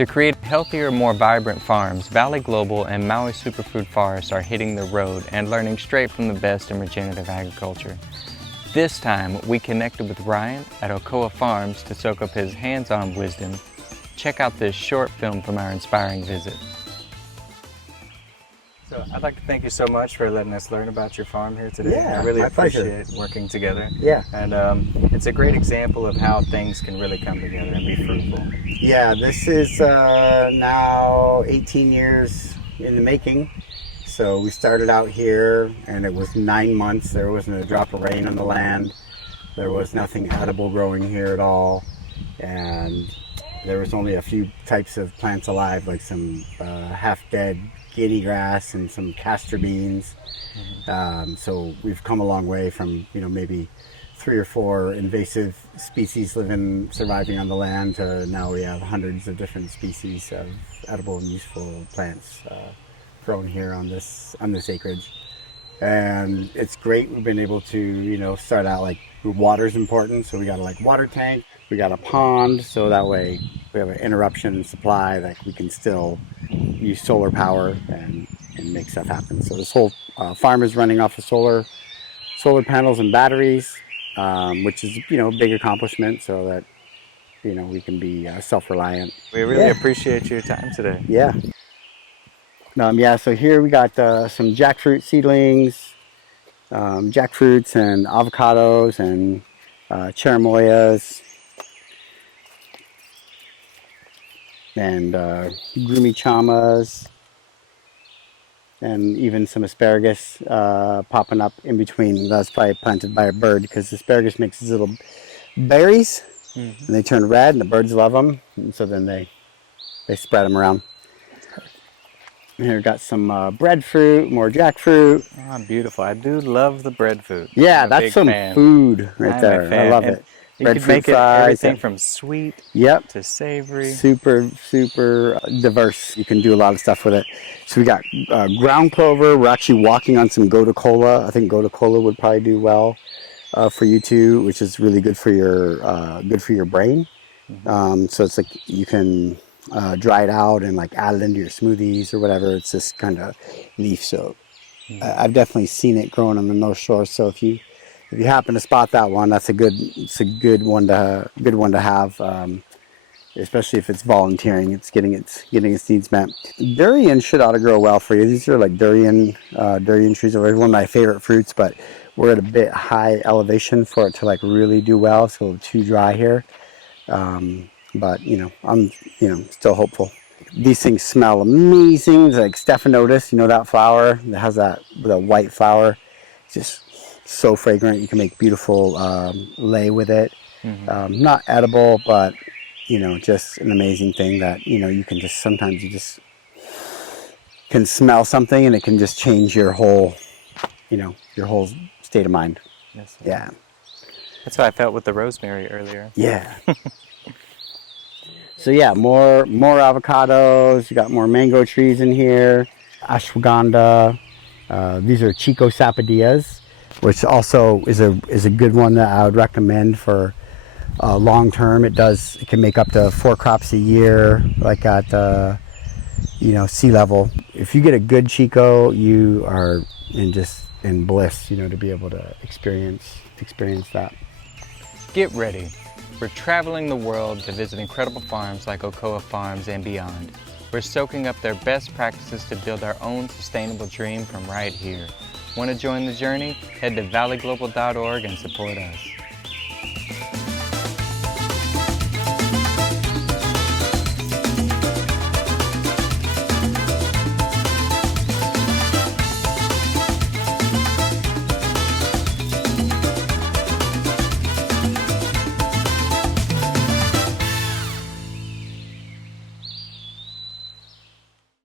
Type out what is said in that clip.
To create healthier, more vibrant farms, Valley Global and Maui Superfood Forests are hitting the road and learning straight from the best in regenerative agriculture. This time, we connected with Ryan at Oko'a Farms to soak up his hands-on wisdom. Check out this short film from our inspiring visit. So I'd like to thank you so much for letting us learn about your farm here today. Yeah, I really my appreciate pleasure. working together. Yeah. And it's a great example of how things can really come together and be fruitful. Yeah, this is now 18 years in the making. So we started out here and it was 9 months. There wasn't a drop of rain on the land. There was nothing edible growing here at all. And there was only a few types of plants alive, like some half-dead guinea grass and some castor beans. So we've come a long way from, maybe 3 or 4 invasive species surviving on the land to now we have hundreds of different species of edible and useful plants grown here on this acreage. And it's great. We've been able to, start out like water's important. So we got a water tank, we got a pond. So that way we have an interruption in supply that we can still use solar power and make stuff happen. So this whole farm is running off of solar panels and batteries, which is, a big accomplishment so that, we can be self-reliant. We really appreciate your time today. Yeah. So here we got some jackfruit seedlings, jackfruits and avocados and cherimoyas and groomy chamas and even some asparagus popping up in between. That's probably planted by a bird because asparagus makes these little berries and they turn red and the birds love them, and so then they spread them around. Here we got some breadfruit, more jackfruit. Oh, beautiful. I do love the breadfruit. Yeah, that's some food right there. I love it. You could make it everything from sweet to savory. Super diverse. You can do a lot of stuff with it. So we got ground clover. We're actually walking on some gotu kola. I think gotu kola would probably do well for you too, which is really good for your brain. So it's like you can dry it out and add it into your smoothies or whatever. It's this kind of leaf. So I've definitely seen it growing on the North Shore. So if you happen to spot that one, it's a good one to have, especially if it's volunteering. It's getting its needs met. Durian ought to grow well for you. These are like durian trees. Are one of my favorite fruits, but we're at a bit high elevation for it to really do well. It's a little too dry here. But I'm still hopeful. These things smell amazing. It's like stephanotis, that flower that has the white flower. It's just so fragrant. You can make beautiful lei with it. Not edible, but just an amazing thing that you can sometimes you can smell something and it can just change your whole state of mind. Yes. Yeah. That's how I felt with the rosemary earlier. Yeah. So yeah, more avocados. You got more mango trees in here. Ashwagandha. These are chico sapodillas, which also is a good one that I would recommend for long term. It can make up to 4 crops a year, like at sea level. If you get a good chico, you are in bliss, to be able to experience that. Get ready. We're traveling the world to visit incredible farms like Oko'a Farms and beyond. We're soaking up their best practices to build our own sustainable dream from right here. Want to join the journey? Head to valleyglobal.org and support us.